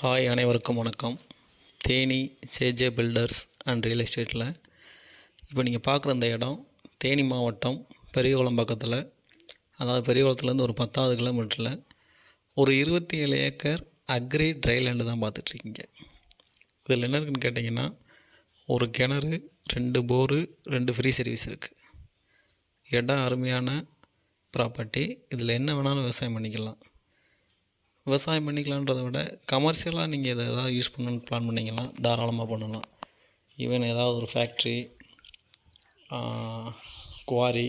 Hi, அனைவருக்கும் வணக்கம். Theni JJ filters and real எஸ்டேட்டில் இப்போ நீங்கள் பார்க்குற இந்த இடம் தேனி மாவட்டம் பெரியகுளம் பக்கத்தில், அதாவது பெரியகுளத்துலேருந்து ஒரு 10வது கிலோமீட்டரில் ஒரு 27 ஏக்கர் அக்ரி ட்ரை லேண்டு தான் பார்த்துட்ருக்கீங்க. இதில் என்ன இருக்குதுன்னு கேட்டிங்கன்னா, ஒரு கிணறு, 2 போரு, 2 ஃப்ரீ சர்வீஸ் இருக்குது. இடம் அருமையான ப்ராப்பர்ட்டி. இதில் என்ன வேணாலும் விவசாயம் பண்ணிக்கலான்றதை விட கமர்ஷியலாக நீங்கள் இதை எதாவது யூஸ் பண்ணணுன்னு பிளான் பண்ணிங்கன்னா தாராளமாக பண்ணலாம். ஈவன் ஏதாவது ஒரு ஃபேக்ட்ரி, குவாரி,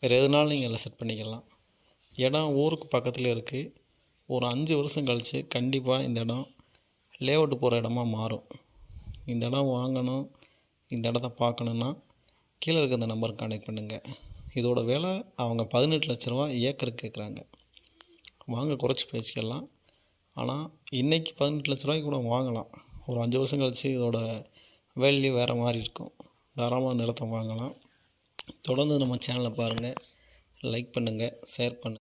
வேறு எதுனாலும் நீங்கள் அதில் செட் பண்ணிக்கலாம். இடம் ஊருக்கு பக்கத்தில் இருக்குது. ஒரு 5 வருஷம் கழித்து கண்டிப்பாக இந்த இடம் லேஅவுட்டு போகிற இடமா மாறும். இந்த இடம் வாங்கணும், இந்த இடத்த பார்க்கணுன்னா கீழே இருக்க இந்த நம்பருக்கு கான்டெக்ட் பண்ணுங்கள். இதோட விலை அவங்க 18 லட்ச ரூபா ஏக்கருக்கு கேட்குறாங்க. வாங்க, குறைச்சி பேசிக்கலாம். ஆனால் இன்றைக்கி 18 லட்ச ரூபாய்க்கு கூட வாங்கலாம். ஒரு 5 வருஷம் கழித்து இதோட வேல்யூ வேறு மாதிரி இருக்கும். தாராளமாக அந்த இடத்த வாங்கலாம். தொடர்ந்து நம்ம சேனலை பாருங்கள், லைக் பண்ணுங்கள், ஷேர் பண்ணுங்கள்.